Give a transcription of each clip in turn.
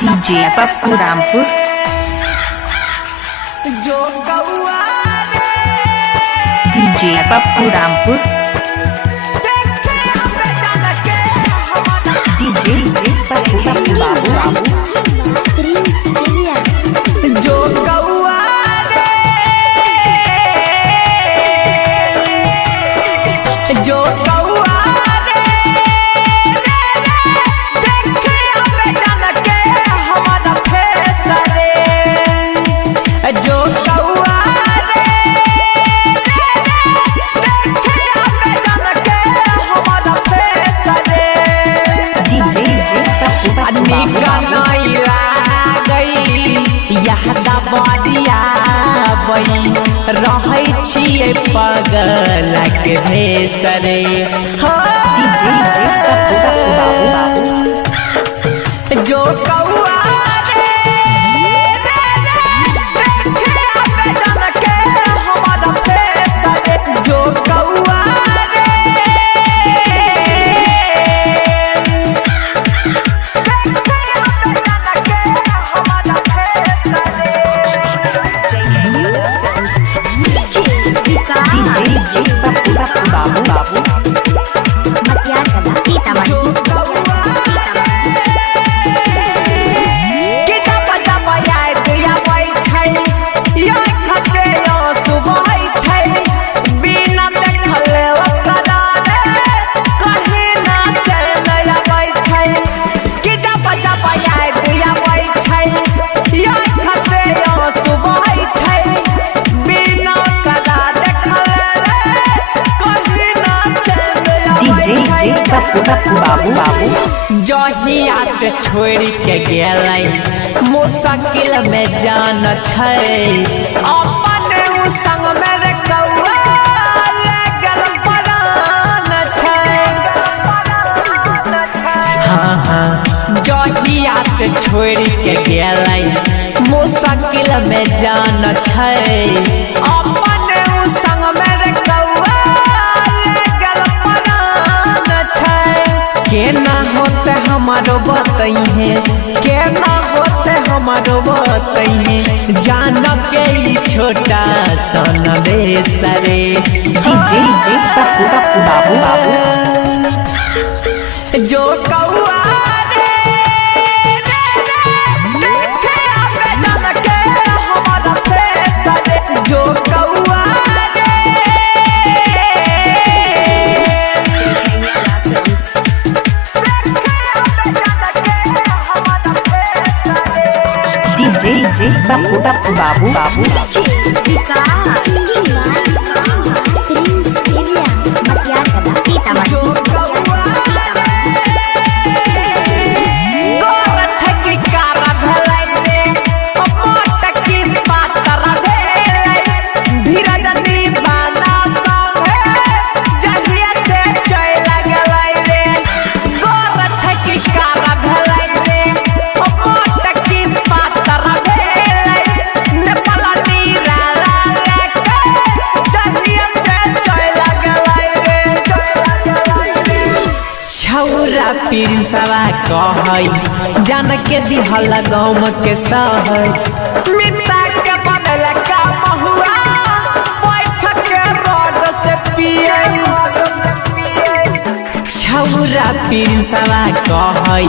DJ Pappu Rampur DJ Pappu Rampur DJ Pappu Babu Babu जो कौआ रे जो कौआ रे देखे हमें जान के हमारा फेस रे जो कौआ रे देखे हमें जान के हमारा फेस रे DJ Pappu Babu निकला यादा बदिया बई रहै छियै पगल के भेष रे DJ Pappu Babu Babu जो कौआ रे देखे हमें जान के हमारा फेस रे जो कौआ रे DJ Pappu Babu Babu DJ Pappu Babu Babu जहिया से छोड़ के गेलै मुश्किल में जान छै अपने उ संग में रे कौआ लगल परान छै हाँ हाँ जहिया से छोड़ के गेलै मुश्किल में जान छै अपने उ संग में रे कौआ लगल परान छै केना होते हमारो बतइहे केना होते हमारो बतइहे जान के ई छोटा सन बेसरे DJ Pappu Babu Babu जो कौआ रे देखे हमें जान के हमारा फेस रे जो कौआ DJ Pappu Babu Babu पिरिंसवा कहै जान के दिहल गाँव के सहै मिता के बनल का महुआ बैठ के रग से पिए छौरा पिरिंसवा कहै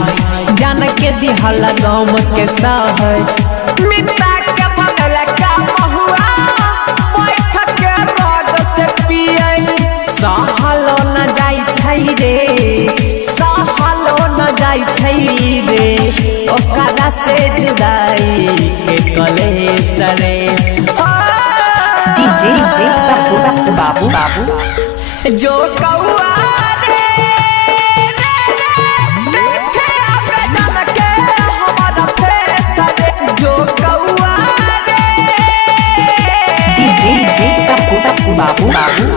जान के दिहल गाँव के सहै मिता के बनल का महुआ बैठ के रग से पिए सहलो न जाई छै रे सहलो न जाई छै रे ओकरा से जुदाई के कलेश रे DJ Pappu Babu Babu जो कौआ रे देखे हमें जान के हमारा फेस रे जो कौआ रे DJ Pappu Babu Babu